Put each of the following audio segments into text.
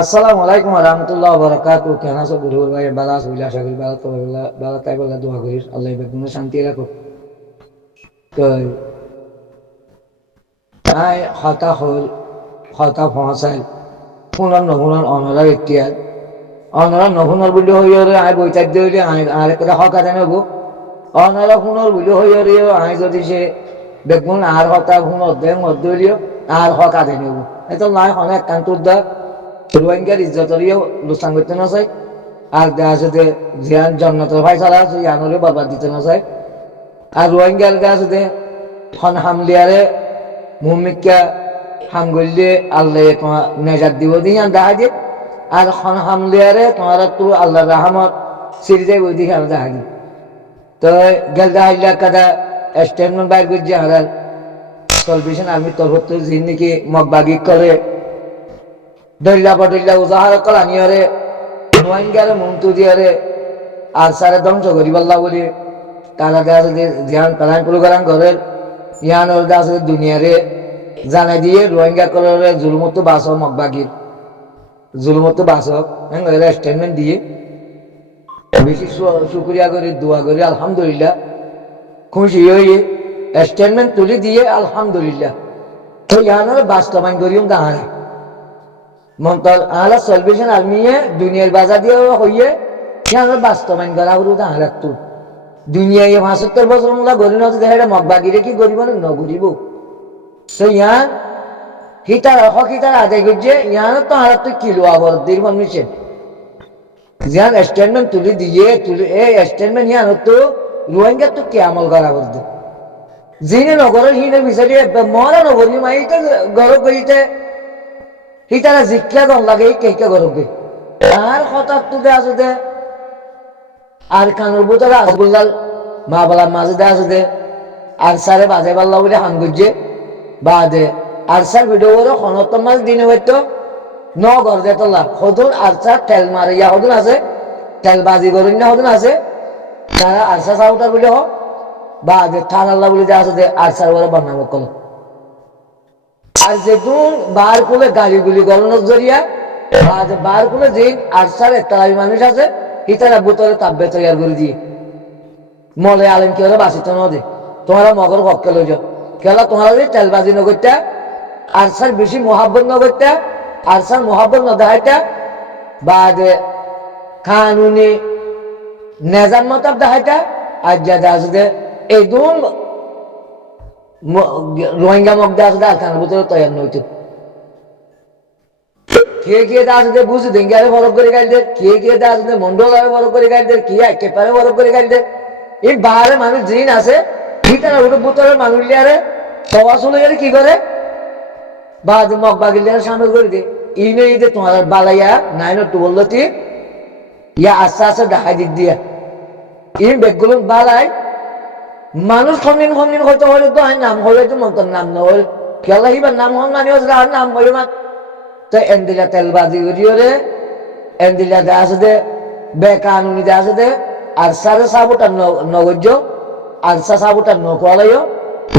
আসসালামু আলাইকুম রহমতুল্লাহ বরকাত। কেন আছো বুড়ুর ভাই? বালা আছো? আশা করি বালা। তো বালা তাই বলে দোয়া করিস, আল্লাহ বেগুনে শান্তি রাখো। তো আই হতা হল হতা পৌঁছাই পুনর নপুনর অনরা ইতিহাস অনরা নপুনর বুলি হইরে আই বৈতাক দিলে আর একটা হকা জানে গো। অনরা পুনর বুলি হইরে আই যদি সে বেগুন আর হতা পুনর দে মধ্য হইলেও আর হকা জানে গো। এত নাই অনেক কান্তুর দা রোহিঙ্গার ইজ্জতরিও লুসান করতে না চাই। আর দেখা আছে যে জিয়ান জন্নতের ভাই ছাড়া আছে ইয়ানরে বরবাদ দিতে না চাই। আর রোহিঙ্গার দেখা আছে যে খন হামলিয়ারে মুমিকা হাম গলিয়ে আল্লাহ তোমার নেজাত দিব দিয়ে দেখা দিয়ে। আর খন হামলিয়ারে তোমার তো আল্লাহ রাহমত সিরি যাই ওই দিকে আমরা দেখা দিই। তো গেল দেখা কাদা স্টেটমেন্ট বাইর করছে আর সলভেশন আর্মির তরফ থেকে যিনি নাকি মগবাগি করে দল্লা বদল্লা উজাহার কলানিয়ারে রোহিঙ্গারে মন্তু দিয়ারে আর সারে ধ্বংস করি বললা বলি তারা দেখা যে ধ্যান প্রাণ প্রোগ্রাম করে ইয়ান আছে দুনিয়ারে জানাই দিয়ে রোহিঙ্গা করে জুলমতো বাস মগবাগির জুলমতো বাস স্টেটমেন্ট দিয়ে বেশি শুক্রিয়া করি দোয়া করি আলহামদুলিল্লাহ খুশি হয়ে স্টেটমেন্ট তুলে দিয়ে আলহামদুলিল্লাহ। তো ইয়ানোর বাস্তবায়ন করিও দাঁড়ায় মন্তল আলা সলভেশন আর্মিয়ে দুনিয়ার বাজার দিয়ে হইয়ে ইয়ানোর বাস্তবায়ন করা হলো দাঁড়ায় তো দুনিয়ায় ৭৫ বছর মূলা গরি না দেখা মগবাগিরে কি গরিব নগরিব। তো ইয়ান হিতার হিতার আদায় করছে ইয়ান তো আর তো কিলো আবার দীর মানুষের যান স্টেটমেন্ট তুলে দিয়ে তুলে এই স্টেটমেন্ট ইয়ান তো রোহিঙ্গা তো কে আমল করা করতে যিনি নগরের হিনে বিচারি মরা নগরী মাইতে গরব করিতে হিতারা জিজ্ঞা দন লাগে কে কে গরব গে আর হঠাৎ তুলে আছে দে আর কানুর বুতরা আবুল্লাল মা বালার মাঝে দে আছে দে আর সারে বাজে পাল্লা বলে হান গুজে বাদে আর সার ভিডিও করে খনত মাস দিনে হয়তো ন ঘর দে তোলা হদুন আর সার তেল মারে ইয়া হদুন আছে তেল বাজি করেন না হদুন আছে তারা আরসা সাউটার বলে হোক বাদে থান আল্লাহ বলে যা আছে দে আর সার বলে বন্যা কল আর যেতুন বার কুলে গাড়িগুলি গলনের জরিয়া বাদে বার কুলে যে আর সার একতালাবি মানুষ আছে হিতারা বোতলে তাব্বে তৈয়ার করে দিয়ে মলে আলেম কি হলে বাঁচিত ন দে তোমারা মগর পক্ষে লই যাও কেলা তোমারা যদি তেলবাজি নগরটা আর স্যার বেশি মোহাব্বত নগরটা আর স্যার মোহাব্বত নদাহাইটা বাদ কানুনি নেজাম মতাব দাহাইটা আর যা আসবে এই দুন রোহিঙ্গা মগদা আসবে আর খানের ভিতরে তৈয়ার নইতো কে কে আসবে বুঝে দেঙ্গারে বরফ করে গাড়ি দেয় কে আসবে মন্ডল বরফ করে গাড়ি দেয় কে একেবারে বরফ করে গাড়ি দেয় এই বাহারে মানুষ জিন আছে ভিতরে ওটা বোতলের মানুষ লিয়ারে সবা চলে গেলে কি করে বা মগ বাগিল সামিল করে দে ইনে ঈদে তোমার বালাইয়া নাইন টু বললো তুই ইয়া আস্তে আস্তে দেখাই দিক দিয়া এই বেগগুলো বালাই মানুষ খমিন হয়তো হলে তো হয় নাম হলে তো মন্তর নাম না হল খেলা হিবার নাম হল মানে আর নাম হলে মা তো এন্দিলা তেলবাজি করিও রে এন্দিলা দে আছে দে বেকানুনি দে আছে দে আর সারে সাবুটা নগর্য আর সাবুটা নকলাইও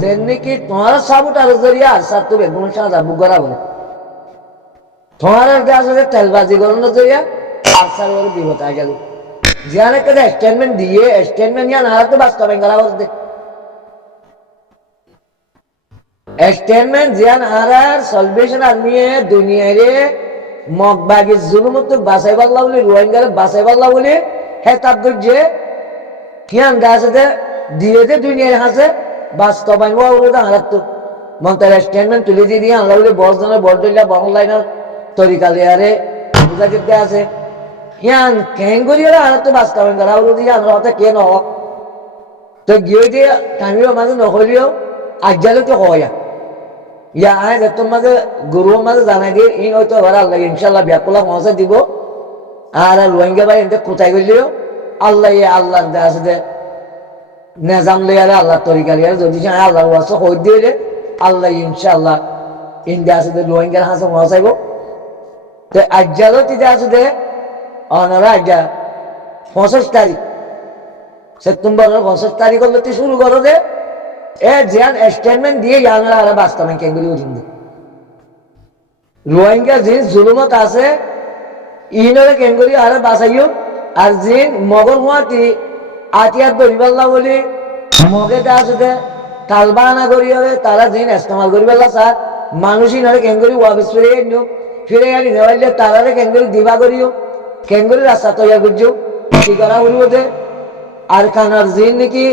তেমনি কি তোমার সাবুটার জরিয়া আর সার তো বেগুন সাদা বুগরা বলে তোমার আসলে তেলবাজি করানোর জরিয়া আর সার ওর বিপদ আগে গেল জিয়ান একটা স্টেটমেন্ট দিয়ে স্টেটমেন্ট ইয়া না তো বাস্তবায়ন করা বলতে স্টেটমেন্ট জিয়ান আর সলভেশন আর্মিয়ে দুনিয়ারে মগবাগি জুলুমত বাঁচাই পাল্লা বলে রোহিঙ্গারে বাঁচাই পাল্লা বলে হ্যাঁ তার যে কিয়ান গাছে দিয়ে দে দুনিয়ার হাসে বাস্তবায়ন ওটা হারাতো মন্তার স্টেটমেন্ট তুলে দিয়ে দিয়ে আল্লাহ বলে বস জনের বড়দল্লা বংলাইনের তরিকালিয়ারে বুঝা যেতে আছে ইয়ান কেন করি ওরা হারাতো বাস্তবায়ন করা ওরা দিয়ে আমরা হতে কে নহ তো গিয়ে দিয়ে কামিও মাঝে নহলিও আজ্জালে তো হয় ইয়া আয় তোর মাঝে গুরুর মাঝে জানাই দিয়ে ই হয়তো ভালো আল্লাহ ইনশাল্লাহ ব্যাকুলা মহাসা দিব আর রোহিঙ্গা ভাই এতে কোথায় গেলেও আল্লাহ আল্লাহর আছে যে নেজাম লেয়ারে আল্লাহ তরিকা লিয়ারে যদি আল্লাহ ওয়াসা হই দিয়ে আল্লাহ ইনশাআল্লাহ ইন্ডিয়া আছে যে রোহিঙ্গার হাসে মহাসাইব তো আজ্জালও তিতে আছে যে অনারা আজ্জা ২৫ তারিখ সেপ্টেম্বরের ২৫ তারিখ হলে শুরু করো যে এ জিয়ান স্টেটমেন্ট দিয়ে জানারা আর বাস্তবায়ন কেন্দ্রীয় উঠিন রোহিঙ্গা যে জুলুমত আছে ইনরে কেঙ্গুরি আর বাঁচাইও আর জিন মগর হুয়াতি আতিয়াত ধরিবাল্লা বলি মগে তা আছে তালবানা করি হবে তারা জিন ইস্তেমাল করিবাল্লা স্যার মানুষ ইনরে কেঙ্গুরি ওয়াবিস ফিরে আনি নেওয়াইলে তারারে কেঙ্গুরি দিবা করিও কেঙ্গুরি রাস্তা তৈরি করছো কি করা হইব দে আর কানার জিন নাকি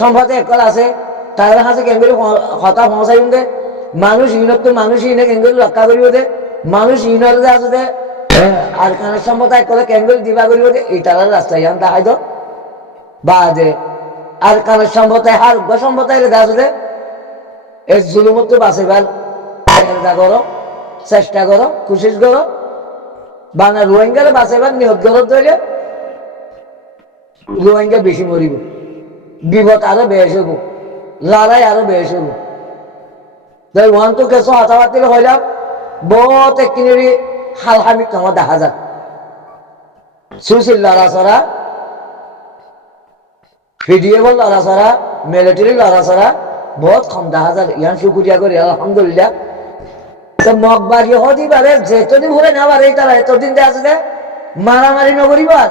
সম্পদে একল আছে তাদের হাতে কেঙ্গুরি হতা পৌঁছাই দে মানুষ ইনত মানুষ ইনে কেঙ্গুরি রক্ষা করিব দে মানুষ ইনর যে আছে দে আর কানার সম্পদ একলে কেঙ্গুরি দিবা করিব দে এই তারার রাস্তা ইয়ান দেখাই দো বা দে আর কানার সম্পদে হার সম্পদায় আছে দে এই জুলুমত বাঁচাইবার করো চেষ্টা করো কোশিশ করো বাংলা রোহিঙ্গারে বাঁচাইবার নিয়োগ করো তৈরি রোহিঙ্গা বেশি মরিব বিপদ আরো বেশ হবো লড়াই আরো বেশ হবো তাই ওয়ান তো কেসো হাতাবাতিল হইলাম বহুত একটি হালহামি তোমার দেখা যায় সুশীল লড়াছড়া ফিডিএবল লড়াছড়া মিলিটারি লড়াছড়া বহুত কম দেখা যায় ইয়ান শুকুরিয়া করি আলহামদুলিল্লাহ মগবাড়ি হতে পারে যেতদিন হলে না পারে তারা এতদিন আছে যে মারামারি নগরিবার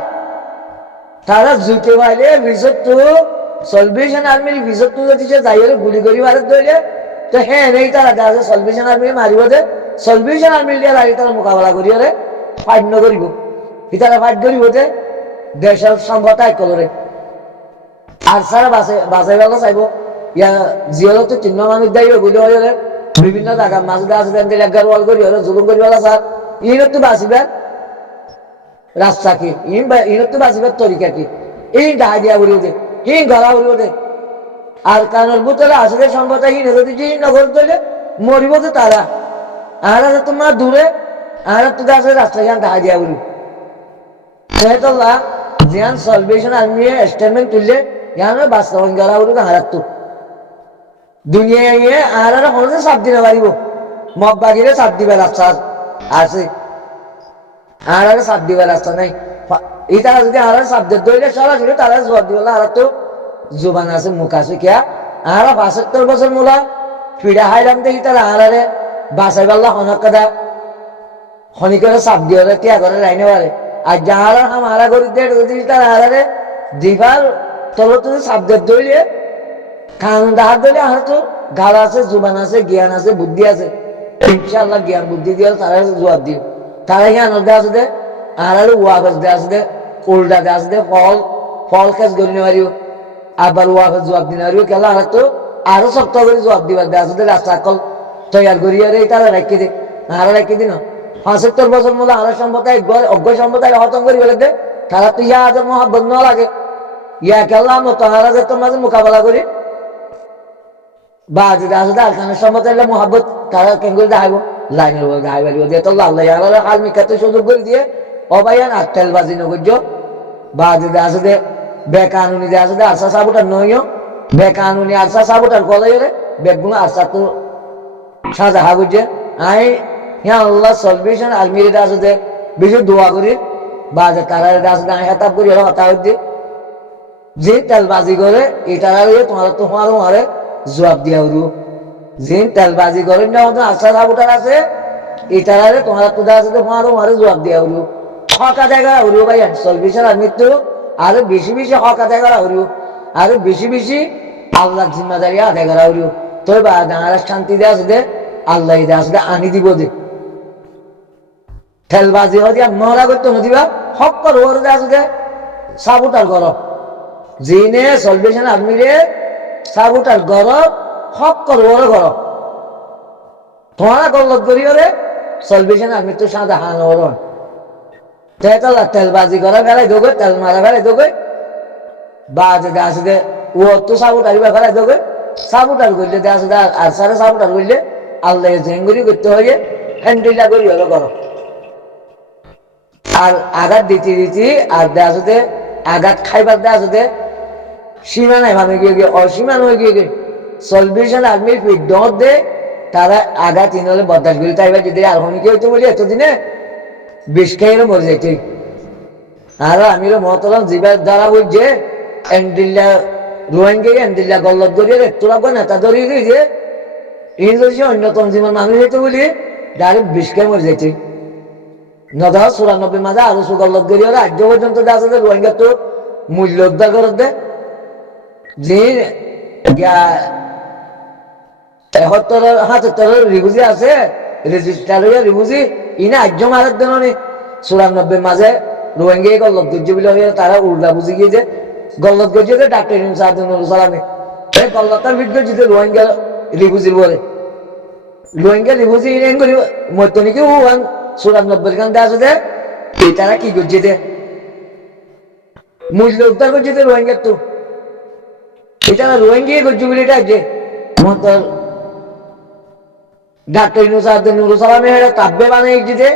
তারা জুতে পাইলে ভিজত সলভেশন আর্মির ভিজত দিছে যাই গুলি করিবার ধরলে তো হ্যাঁ নেই তারা আছে সলভেশন আর্মি মারিব যে সলভেশন আর্মির দিয়ে লাগে তারা মোকাবেলা করি ফাইট নকরিব তারা ফাইট করিব যে দেশের সম্পদ এক কলরে আর সারা বাঁচাইবার চাইব ইয়া জিয়লত তো তিন মানুষ দায়ী গুলি হয়ে বিভিন্ন জায়গা মাছ গাছ ওয়াল করি হলো জুলুম করিবালা স্যার ইনত তো বাঁচিবেন রাস্তা কি ইনত তো বাঁচিবার তরিকা কি এই ডাহা দিয়া উড়িও দে এই গলা উড়িও দে আর কানের বুতলে আসলে সম্পদা হিনে যদি নগর তৈলে মরিব তো তারা আর আছে তোমার দূরে আর তো আসলে রাস্তা গান ডাহা দিয়া উড়ি সেহেতল্লা জিয়ান সলভেশন আর্মি স্টেটমেন্ট তুললে ইয়ান বাস্তবায়ন গলা উড়ি হারাত দুনিয়ায় আর হলে চাপ দিতে পারিব মগ বাগিরে চাপ দিবে রাস্তা আছে আর চাপ দিবে রাস্তা নাই এই তারা যদি আর চাপ দিয়ে দইলে সরাসরি তারা জবাব দিবে আর তো জোবান আছে মুখ আছে কিয়া আর ৭৫ বছর মূলা ফিরা হাইলাম দেখি তারা আরে বাসাই পাল্লা হনক কাদা হনি করে চাপ দিয়ে টিয়া করে লাইনে পারে আর যাহারা হামারা করি যদি তারা আরে দিবার তলত চাপ দিয়ে দইলে কান দাহার দিলে আর তো গাল আছে জুবান আছে জ্ঞান আছে বুদ্ধি আছে ইনশাআল্লাহ জ্ঞান বুদ্ধি দিয়ে তারা জবাব দিও তারা জ্ঞান দেওয়া আছে আর ওয়াগজ দেওয়া আছে কোল্ডা দেওয়া আছে ফল কাজ করি নেওয়ারিও আবার ওয়াগজ জবাব দিন পারিও কেলা আর তো আরো শক্ত করে জবাব দিবার দেওয়া আছে রাস্তা কল তৈয়ার করি আর এই তারা রাখি দে আর রাখি দিন ৭৫ বছর মূল আর সম্প্রদায় অজ্ঞ সম্প্রদায় হতম করি বলে দে তারা তো ইয়া আজ মহাব্বত ন লাগে ইয়া কেলা মতো হারা যে তোমার মোকাবেলা করি বা যদি আসলে আর খানের সম্মত মোহাব্বত তারা কেন করে দেখাইব লাইনের উপর দেখাই পারিব দিয়ে তো আল্লাহ হাল মিখাতে সুযোগ করে দিয়ে অবাইয়ান আর তেলবাজি নগর্য বা যদি আসলে বেকানুনি যে আসলে আরসা সাবুটার নইও বেকানুনি আরসা সাবুটার গলাই হলে বেগুলো আরসা তো সাজা হাগুছে আই হ্যাঁ আল্লাহ সলভেশন আলমিরিটা আসলে বেশি দোয়া করি বা যে তারা আসলে আমি হেতাব করি হতা হচ্ছে যে তেলবাজি করে এই তারা তোমার তো মারে জবাব দিয়া উড়ু যে তেলবাজি করেন না আশা সাবুটার আছে এটারে তোমার তো আছে তো মারো জবাব দিয়া উড়ু হকা জায়গা উড়ু ভাই সলভেশন আর মৃত্যু আরো বেশি বেশি হকা জায়গা উড়ু আরো বেশি বেশি আল্লাহর জিম্মাদারি আদায় করা উড়ু তোর বা দাঁড়ার শান্তি দেওয়া আছে দে আল্লাহ দেওয়া আছে আনি দিব দে তেলবাজি হয়ে দিয়া মহলা করতে নদিবা হক কর ওর দেওয়া আছে দে সাবুটার গরম জিনে সলভেশন আর্মিরে সাবুটার গরম হক কর ওর গরম তোমারা গল্লত করি ওরে সলভেশন আর্মি তো সাদা হান ওর তেলবাজি করা ফেলাই দোগে তেল মারা ফেলাই দোগে বা যদি আসে ও তো সাবুটারি বা ফেলাই দোগে সাবুটার করলে আসে আর সারে সাবুটার করলে আল্লাহ ঝেঙ্গুরি করতে হয়ে হ্যান্ডেলটা করি হলো গরম আর আঘাত দিতে দিতে আর দেওয়া সাথে আঘাত খাইবার দেওয়া সাথে সীমা নাই মানে গিয়ে অসীমান হয়ে গিয়ে সলভেশন আর্মির পিঠ ডট দে তারা আঘাত হলে বরদাস্ত করি তাই যদি আর হনিকে হইতে বলি এতদিনে বিষ খাইলে মরে যাইতে আর আমি মহতলাম জিবার দ্বারা বুঝছে এন্ডিল্লা রোহিঙ্গা এন্ডিল্লা গল্লত করিয়ে তোরা নেতা ধরিয়ে দিয়ে যে এই অন্যতম জীবন মানুষ হইতে বলি ডাইরেক্ট বিষ খাই মরে যাইতে নদা 94 মাঝে আরো সুগল্লত করি হলে আজ পর্যন্ত আছে যে রোহিঙ্গা তো মূল্য উদ্ধার করে দে যে 71 রিফিউজি আছে রেজিস্টার হয়ে রিফিউজি ইনা আজ মারার জন্য 94 মাঝে রোহিঙ্গা গল্লত করছে বলে তারা উল্টা বুঝে গিয়েছে গল্লত করছে যে ডাক্তার সালামে এই গল্লতার ভিতরে যদি রোহিঙ্গা রিফিউজির বলে রোহিঙ্গা রিফিউজি করি মতো নাকি 94 খান আছে যে তারা কি করছে যে মূল্য উদ্ধার করছে যে রোহিঙ্গার তো এটা রোহিঙ্গা করছে বলে এটা যে মতর ডাক্তার নুরুল সালামে কাব্যে বানিয়েছে যে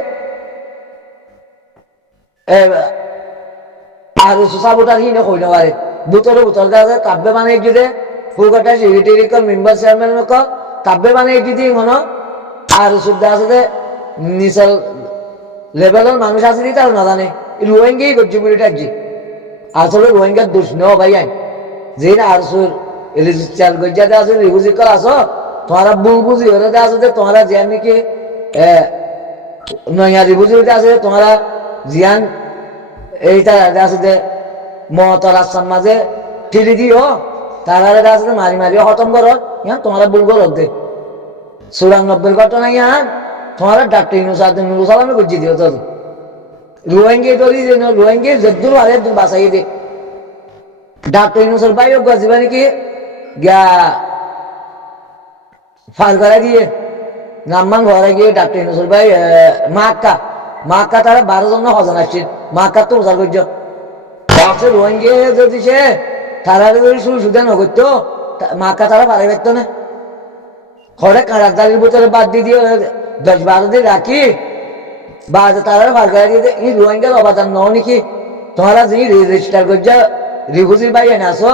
আর সাবোটার হিনে হইতে পারে বুতরে বুতর আছে কাব্যে বানিয়েছে যে ফুলকাটা সেক্রেটারি মেম্বার চেয়ারম্যান কাব্যে বানিয়েছে যে মনে আর সুবিধা আছে যে নিচের লেভেলের মানুষ আছে নি তারা না জানে রোহিঙ্গাই করছে বলে এটা যে আসলে রোহিঙ্গার দোষ নেওয়া ভাই যে আর রেজিস্টার গজ্জাতে আছে রিফিউজি করা আছো তোমারা ভুল বুঝি হলে আছে যে তোমরা জিয়ান নাকি নয়া রিফিউজি হতে আছে তোমরা জিয়ান এইটা আছে যে মমতার আসাম মাঝে ঠেলে দিও তারা আছে যে মারি মারি খতম করো ইয়ান তোমরা ভুল করো দে 94 ঘটনা ইয়ান তোমরা ডাক্তার নুরুল সালামে গুজি দিও তো রোহিঙ্গা ধরি রোহিঙ্গা জদ্দুর আরে বাঁচাই দে ডাক্তার নুসর ভাই গজিবা নাকি গা ফার করে দিয়ে নাম্মান ঘরে গিয়ে ডাক্তার নুসর ভাই মাক্কা তারা 12 জন হজন আসছে মাক্কা তো উজার করছ রোহিঙ্গা যদি সে তারা যদি সুবিধা না করতো মাক্কা তারা পারে পারতো না ঘরে কাঁড়ার ভিতরে বাদ দিয়ে 10-12 দিন রাখি বা তারা ফার করে দিয়ে এই রোহিঙ্গার অবদান নও নাকি তোমরা যে রেজিস্টার করছ রিফিউজির বাইরে নাসো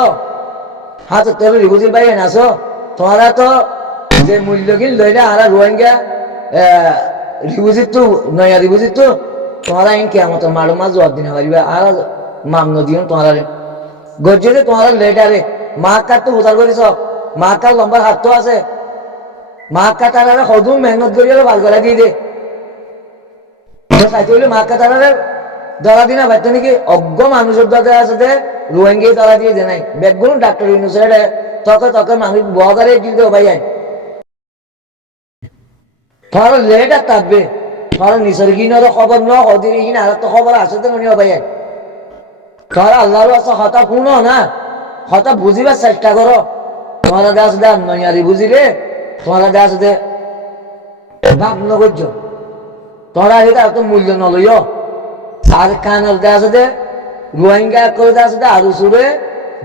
তোর রিফিউজির বাইরে নাসো তোমরা তো যে মূল্যহীন লইলে আর রোহিঙ্গা রিফিউজির তো নয়া রিফিউজির তো তোমরা কেমন মারো মাছ জবাব দিনে পারিবা আর মামনো দিও তোমরা গজ্জে যে তোমরা লেটারে মাকার তো উদার করিস মাকার লম্বার হাত তো আছে মাকা তারা সদুম মেহনত করি ভাল করে দিয়ে দে চাইতে হলে মাকা তারা ধরা দিনা পাইতো নাকি অজ্ঞ মানুষের দাদা আছে যে রোহিঙ্গা ধরা দিয়ে দে নাই বেগুন ডাক্তার ইউনুসের তকে মানুষ বহকারে দিতে ভাই ধর লেটা থাকবে ধর নিসর্গিনের খবর ন হদিন আর তো খবর আছে তো মনে ভাই ধর আল্লাহর আছে হতা শুনো না হতা বুঝিবার চেষ্টা করো তোমারা দেশ দে নয়ারি বুঝিলে তোমারা দেশ দে ভাগ নগর্য তোমরা এটা এত মূল্য নলইও আর কানের দেশ দে রোহিঙ্গা করে দেশ দে আরো সুরে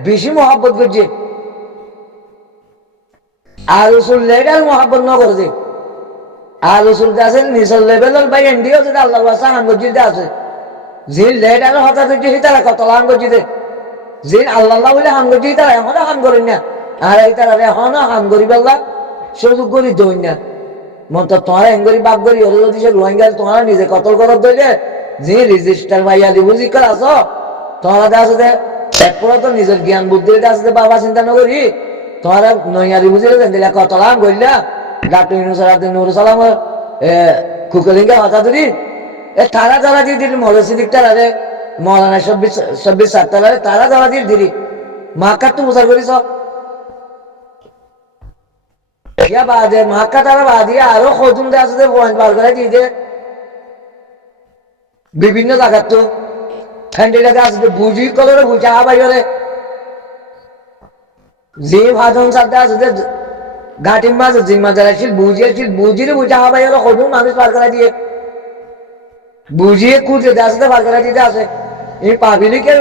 বেশি মহাব্বত করছে আর রসুল লেগাল মহাব্বত ন করে দে আর রসুল আছে নিচের লেভেলের বাই এন্ডিও যেটা আল্লাহ হাম করছিতে আছে যে লেটার হঠাৎ হচ্ছে তারা কত হাম করছিতে যে আল্লাহ বলে হাম করছি তারা এখনো হাম করেন না আর এই তারা এখনো হাম করি পাল্লা সুযোগ করি দই না মন তো তোমার এঙ্গরি বাপ করি হলে যদি সে রোহিঙ্গা তোমার নিজে কতল করার দইলে যে রেজিস্টার ভাইয়া রিফিউজি করে আছো তোমরা আছে যে একপুরা তো নিজের জ্ঞান বুদ্ধি আছে বাবা চিন্তা নকরি তোমরা নইয়া রিফিউজি দিলে কত হাম করিলা ডাক্তার নুরুল সালাম খুকলিঙ্গা হতা ধরি তারা যারা দিয়ে দিল মৌলসিদিক তারা মৌলানা সব্বির সাতটারা তারা যারা দিয়ে দিলি মাকার তো উজার করিস বাদে মাক্কা তারা বাদিয়ে আরো খতুম দে আছে বার করে দিয়ে দে বিভিন্ন জায়গার তো হ্যান্ডেলাকে আছে বুঝি কলরে বুঝা বাইরে যে ভাজন সাথে আছে ঘাটির মাঝে জিম্মা যারা ছিল বুঝিয়ে বুঝা বাইরে খতুম মানুষ বার করে দিয়ে বুঝিয়ে কুটে আসতে বার করে দিতে আছে এই পাবলিকের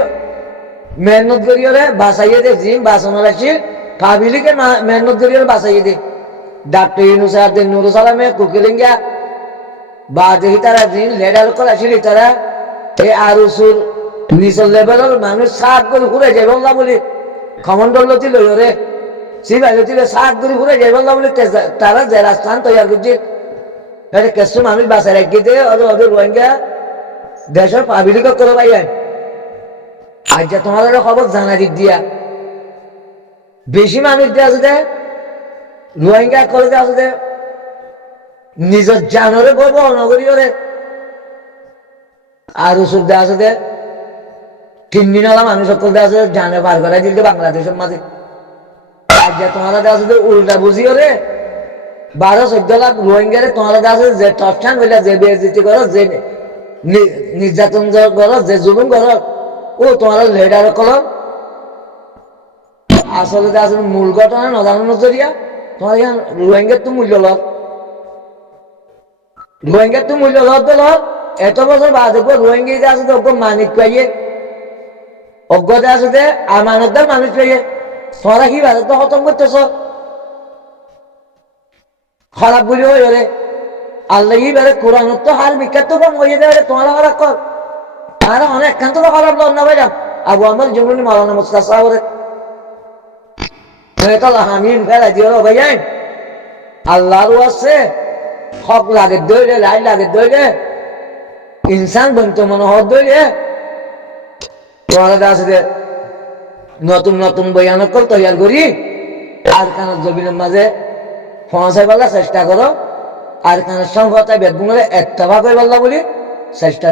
মেহনত করিয়ে বাঁচাইয়ে দে জিম বাঁচানো রাখছি পাবলিকের মেহনত করিয়ে বাঁচাইয়ে দে ডাক্তার ইউনুসের নুরুল সালামে কুকিলিঙ্গা বা দেখি তারা দিন লেডার করা ছিল তারা এই আরুসুর নিচের লেভেলের মানুষ সাত করে ঘুরে যাবে না বলি খমন্ডল লতি লইরে সিবাই লতি সাত করে ঘুরে যাবে না বলি তারা যে রাস্তান তৈরি করছে এটা কিছু মানুষ বাসায় রেখে দিয়ে ওদের রোহিঙ্গা দেশের পাবলিক করে ভাই আজ তোমাদের খবর জানা দিক দিয়া বেশি মানুষ দিয়ে আছে রোহিঙ্গা করে আছে নিজের জানরে বলবো নগরীরে আর ওষুধ দেওয়া আছে যে 3 দিন হলাম মানুষ সকল দেওয়া আছে জানে পার করাই দিল বাংলাদেশের মাঝে। আর যে তোমারা দেওয়া আছে উল্টা বুঝিও রে 12-14 লাখ রোহিঙ্গারে তোমারা দেওয়া আছে যে টপশান হইলে যে বেইজ্জতি করো, যে নির্যাতন করো, যে জুলুম করো, ও তোমার লেডার কলম আসলে আসলে মূল ঘটনা নজানো নজরিয়া তোমার এখান রোহিঙ্গার তো মূল্য লগ, রোহিঙ্গার তো মূল্য লগ তো লগ। এত বছর বাদ রোহিঙ্গা আছে তো মানিক পাইয়ে অজ্ঞতা আছে যে আমানতদার মানুষ পাইয়ে তোমরা কি ভালো তো খতম করতেছ খারাপ বলি হয়ে রে আল্লাহ বেড়ে কোরআন তো হার বিখ্যাত তো কম হয়ে যাবে তোমরা খারাপ কর আর অনেক খান তো খারাপ লন না ভাইরা আবু আমার জমিনি মালানা মুস্তাফা সাহেব হামিন ফেলা দিও ভাইয়াই আল্লাহরও আছে হক লাগে দইলে লাই লাগে দইলে ইনসান বন্ত মনে হক দইলে তোমার কাছে নতুন নতুন বয়ানক তৈয়ার করি আর কানের জমিনের মাঝে পৌঁছাই পাল্লা চেষ্টা করো আর কানের সংহতায় বেদগুলো একটা ভাগ হয়ে পাল্লা বলি চেষ্টা